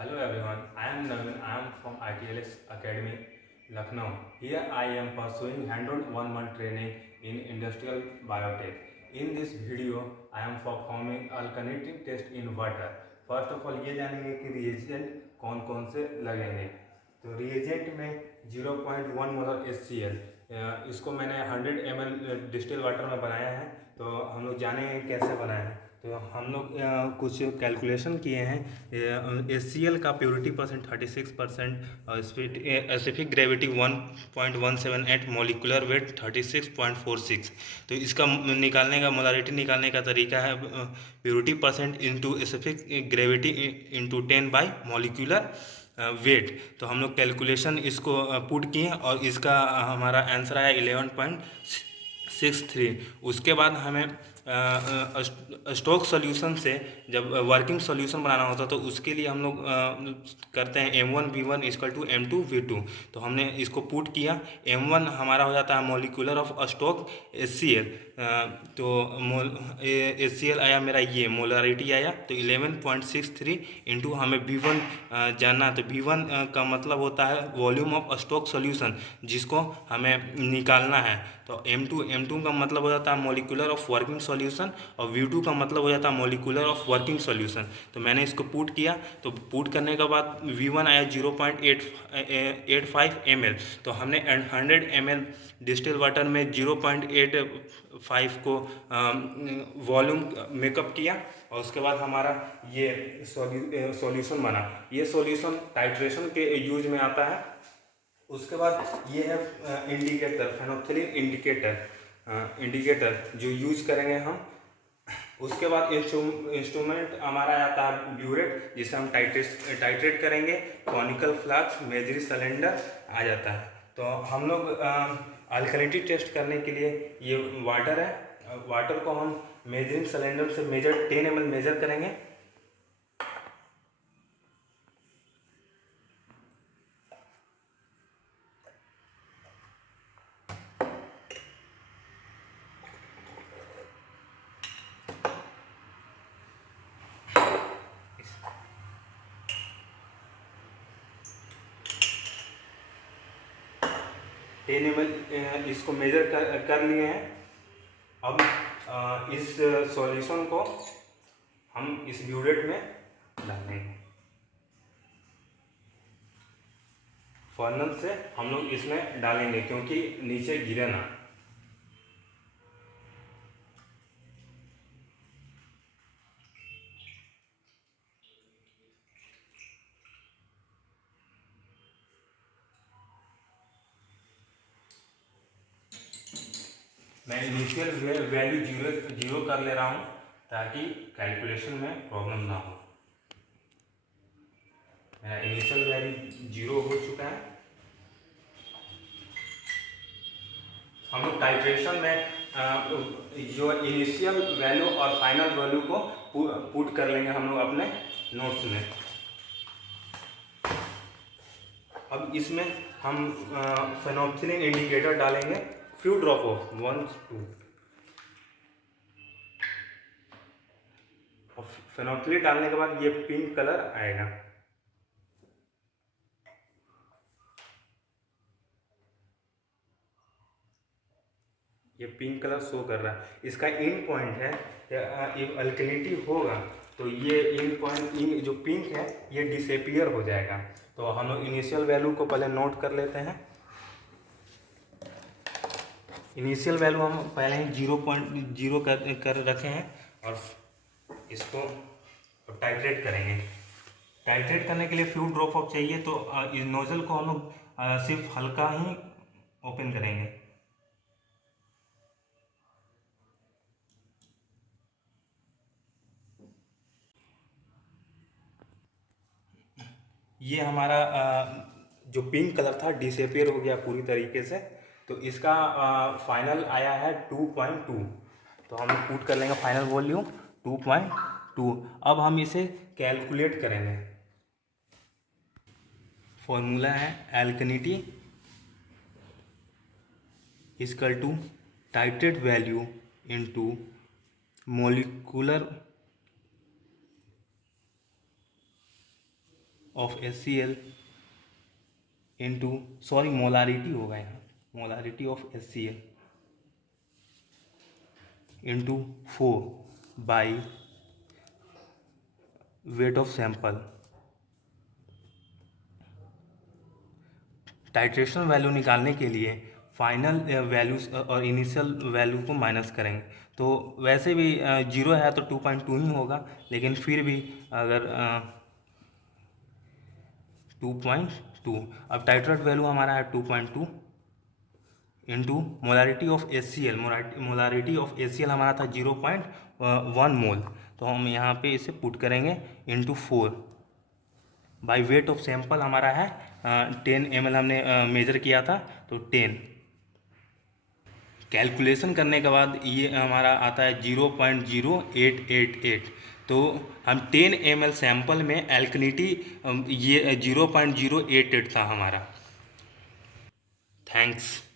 Hello everyone, I am Navin. I am from ITLS Academy, Lucknow. Here I am pursuing hands-on 1 month training in industrial biotech. In this video, I am performing alternating test in water. First of all, ये जानेंगे कि reagent कौन कौन से लगेंगे। तो reagent में 0.1 molar HCl, इसको मैंने 100 ml डिस्टिल वाटर में बनाया है। तो हम लोग जानेंगे कैसे बनाया है। तो हम लोग कुछ कैलकुलेशन किए हैं। HCl का प्योरिटी परसेंट 36% और स्पेसिफिक ग्रेविटी 1.178, मॉलिक्यूलर वेट 36.46। तो इसका निकालने का मोलारिटी निकालने का तरीका है purity percent into specific gravity into 10 by molecular weight. तो हम लोग कैलकुलेशन इसको पुट किए और इसका हमारा आंसर आया 11.63। उसके बाद हमें स्टॉक सॉल्यूशन से जब वर्किंग सॉल्यूशन बनाना होता तो उसके लिए हम लोग करते हैं M1V1 इक्वल टू M2V2। तो हमने इसको पुट किया। M1 हमारा हो जाता है मॉलिक्यूलर ऑफ स्टॉक HCl। तो HCl आया मेरा, ये मोलारिटी आया तो 11.63 इंटू हमें V1 जानना। तो V1 का मतलब होता है वॉल्यूम ऑफ स्टॉक सॉल्यूशन, जिसको हमें निकालना है। तो M2 का मतलब हो जाता है मॉलिक्यूलर ऑफ वर्किंग सॉल्यूशन और V2 का मतलब हो जाता है मॉलिक्यूलर ऑफ वर्किंग सॉल्यूशन। तो मैंने इसको पुट किया। तो पुट करने के बाद V1 आया 0.85 ml। तो हमने 100 ml डिस्टिल वाटर में 0.85 को वॉल्यूम मेकअप किया और उसके बाद हमारा ये सॉल्यूशन बना। ये सॉल्यूशन टाइट्रेशन के यूज में आता है। उसके बाद ये है इंडिकेटर, फेनोल्फथालीन इंडिकेटर जो यूज करेंगे हम। उसके बाद इंस्ट्रूमेंट हमारा आता है ब्यूरेट, जिसे हम टाइट्रेट करेंगे। कॉनिकल फ्लास्क, मेजरी सिलेंडर आ जाता है। तो हम लोग अल्कलिनिटी टेस्ट करने के लिए ये वाटर है, वाटर को हम मेजरिंग सिलेंडर से 10 ml मेजर करेंगे। इसको मेजर कर लिए हैं। अब इस सॉल्यूशन को हम इस ब्यूरेट में डालेंगे। फर्नल से हम लोग इसमें डालेंगे क्योंकि नीचे गिरे ना। मैं इनिशियल वैल्यू जीरो कर ले रहा हूँ ताकि कैलकुलेशन में प्रॉब्लम ना हो। मेरा इनिशियल वैल्यू 0 हो चुका है। हम लोग टाइट्रेशन में जो इनिशियल वैल्यू और फाइनल वैल्यू को पुट कर लेंगे हम लोग अपने नोट्स में। अब इसमें हम फेनोल्फथालीन इंडिकेटर डालेंगे, फ्यू ड्रॉप ऑफ 1 2। और फेनोल्फथालीन डालने के बाद ये पिंक कलर आएगा। ये पिंक कलर शो कर रहा है। इसका इन पॉइंट है, अल्कलिनिटी होगा तो ये इन पॉइंट जो पिंक है ये डिसअपीयर हो जाएगा। तो हम लोग इनिशियल वैल्यू को पहले नोट कर लेते हैं। इनिशियल वैल्यू हम पहले ही 0.0 कर रखे हैं और इसको टाइट्रेट करेंगे। टाइट्रेट करने के लिए फ्यू ड्रॉप ऑफ चाहिए, तो इस नोजल को हम लोग सिर्फ हल्का ही ओपन करेंगे। ये हमारा जो पिंक कलर था डिसअपीयर हो गया पूरी तरीके से। तो इसका फाइनल आया है 2.2। तो हम पुट कर लेंगे फाइनल वॉल्यूम 2.2। अब हम इसे कैलकुलेट करेंगे। फॉर्मूला है alkalinity equal to titrate value into molecular of HCl into, sorry molarity होगा यहाँ, molarity of HCl into 4 by weight of sample. Titration value निकालने के लिए फाइनल वैल्यूज और इनिशियल वैल्यू को माइनस करेंगे। तो वैसे भी 0 है तो 2.2 ही होगा, लेकिन फिर भी अगर 2.2, अब टाइट्रेट वैल्यू हमारा है 2.2 into molarity of HCl, molarity of HCl हमारा था 0.1 मोल, तो हम यहाँ पे इसे पुट करेंगे into 4 by weight of sample हमारा है 10 ml हमने मेजर किया था, तो 10। कैलकुलेशन करने के बाद ये हमारा आता है 0.0888, तो हम 10 ml सैंपल में एल्कनिटी ये 0.088 था हमारा। थैंक्स।